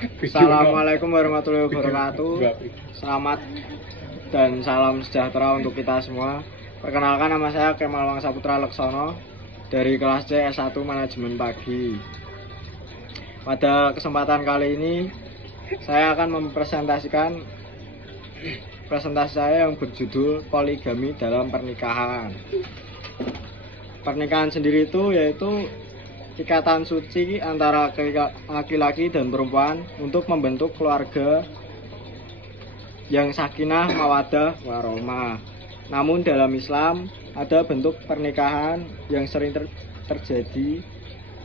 Assalamualaikum warahmatullahi wabarakatuh. Selamat dan salam sejahtera untuk kita semua. Perkenalkan, nama saya Kemal Wangsaputra Leksono dari kelas C S1 Manajemen Pagi. Pada kesempatan kali ini saya akan mempresentasikan presentasi saya yang berjudul poligami dalam pernikahan. Pernikahan sendiri itu yaitu ikatan suci antara laki-laki dan perempuan untuk membentuk keluarga yang sakinah, mawaddah, warahmah. Namun dalam Islam ada bentuk pernikahan yang sering terjadi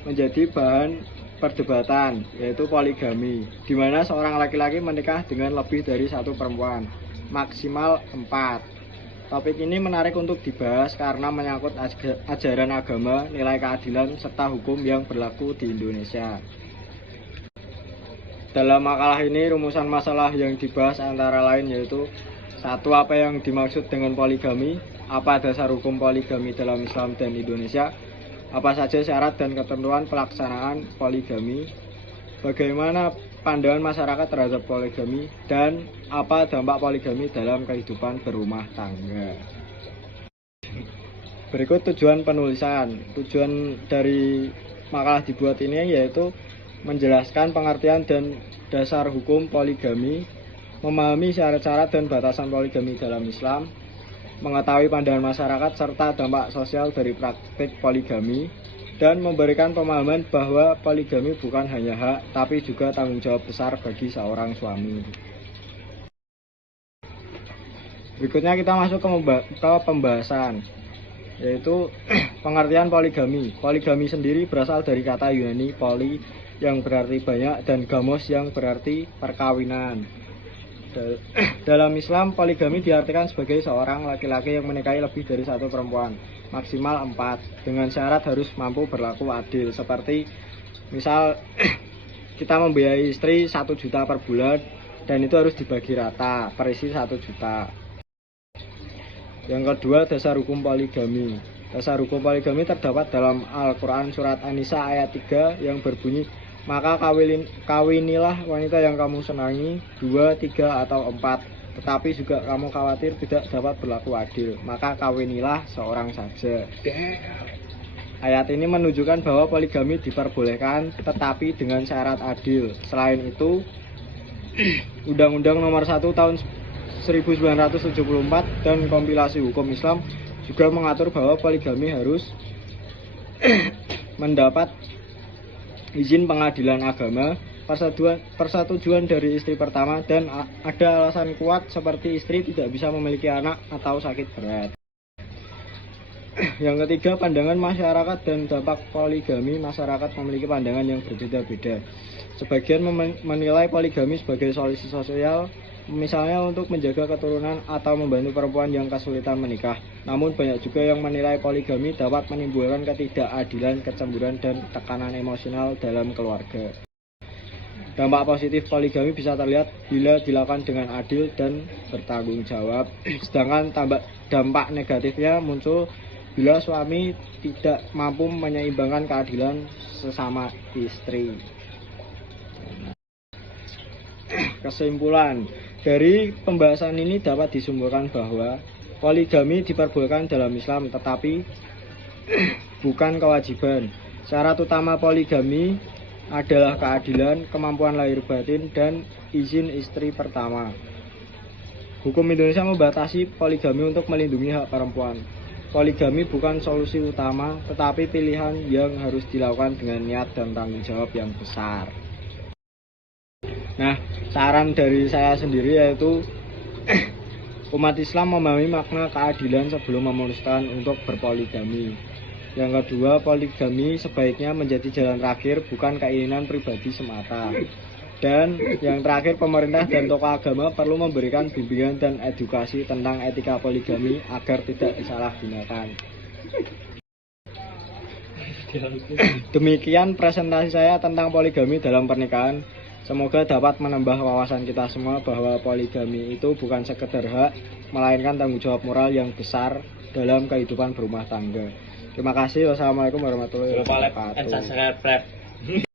menjadi bahan perdebatan, yaitu poligami, di mana seorang laki-laki menikah dengan lebih dari satu perempuan, maksimal 4. Topik ini menarik untuk dibahas karena menyangkut ajaran agama, nilai keadilan, serta hukum yang berlaku di Indonesia. Dalam makalah ini, rumusan masalah yang dibahas antara lain yaitu: 1. Apa yang dimaksud dengan poligami? Apa dasar hukum poligami dalam Islam dan Indonesia? Apa saja syarat dan ketentuan pelaksanaan poligami? Bagaimana pandangan masyarakat terhadap poligami? Dan apa dampak poligami dalam kehidupan berumah tangga? Berikut tujuan penulisan. Tujuan dari makalah dibuat ini yaitu menjelaskan pengertian dan dasar hukum poligami, memahami syarat-syarat dan batasan poligami dalam Islam, mengetahui pandangan masyarakat serta dampak sosial dari praktik poligami, dan memberikan pemahaman bahwa poligami bukan hanya hak, tapi juga tanggung jawab besar bagi seorang suami. Berikutnya kita masuk ke pembahasan, yaitu pengertian poligami. Poligami sendiri berasal dari kata Yunani poli yang berarti banyak dan gamos yang berarti perkawinan. Dalam Islam, poligami diartikan sebagai seorang laki-laki yang menikahi lebih dari satu perempuan, maksimal 4, dengan syarat harus mampu berlaku adil. Seperti misal kita membiayai istri 1 juta per bulan dan itu harus dibagi rata per istri 1 juta. Yang kedua, dasar hukum poligami. Dasar hukum poligami terdapat dalam Al-Quran surat An-Nisa ayat 3 yang berbunyi: maka kawinilah wanita yang kamu senangi 2, 3, atau 4, tetapi juga kamu khawatir tidak dapat berlaku adil, maka kawinilah seorang saja. Ayat ini menunjukkan bahwa poligami diperbolehkan tetapi dengan syarat adil. Selain itu, Undang-Undang Nomor 1 Tahun 1974 dan kompilasi hukum Islam juga mengatur bahwa poligami harus mendapat izin pengadilan agama, persetujuan dari istri pertama, dan ada alasan kuat seperti istri tidak bisa memiliki anak atau sakit berat. Yang ketiga, pandangan masyarakat dan dampak poligami. Masyarakat memiliki pandangan yang berbeda-beda. Sebagian menilai poligami sebagai solusi sosial, misalnya untuk menjaga keturunan atau membantu perempuan yang kesulitan menikah. Namun banyak juga yang menilai poligami dapat menimbulkan ketidakadilan, kecemburuan, dan tekanan emosional dalam keluarga. Dampak positif poligami bisa terlihat bila dilakukan dengan adil dan bertanggung jawab. Sedangkan dampak negatifnya muncul bila suami tidak mampu menyeimbangkan keadilan sesama istri. Kesimpulan dari pembahasan ini dapat disimpulkan bahwa poligami diperbolehkan dalam Islam, tetapi bukan kewajiban. Syarat utama poligami adalah keadilan, kemampuan lahir batin, dan izin istri pertama. Hukum Indonesia membatasi poligami untuk melindungi hak perempuan. Poligami bukan solusi utama, tetapi pilihan yang harus dilakukan dengan niat dan tanggung jawab yang besar. Nah, saran dari saya sendiri yaitu umat Islam memahami makna keadilan sebelum memutuskan untuk berpoligami. Yang kedua, poligami sebaiknya menjadi jalan terakhir, bukan keinginan pribadi semata. Dan yang terakhir, pemerintah dan tokoh agama perlu memberikan bimbingan dan edukasi tentang etika poligami agar tidak disalahgunakan. Demikian presentasi saya tentang poligami dalam pernikahan. Semoga dapat menambah wawasan kita semua bahwa poligami itu bukan sekedar hak, melainkan tanggung jawab moral yang besar dalam kehidupan berumah tangga. Terima kasih. Wassalamualaikum warahmatullahi wabarakatuh.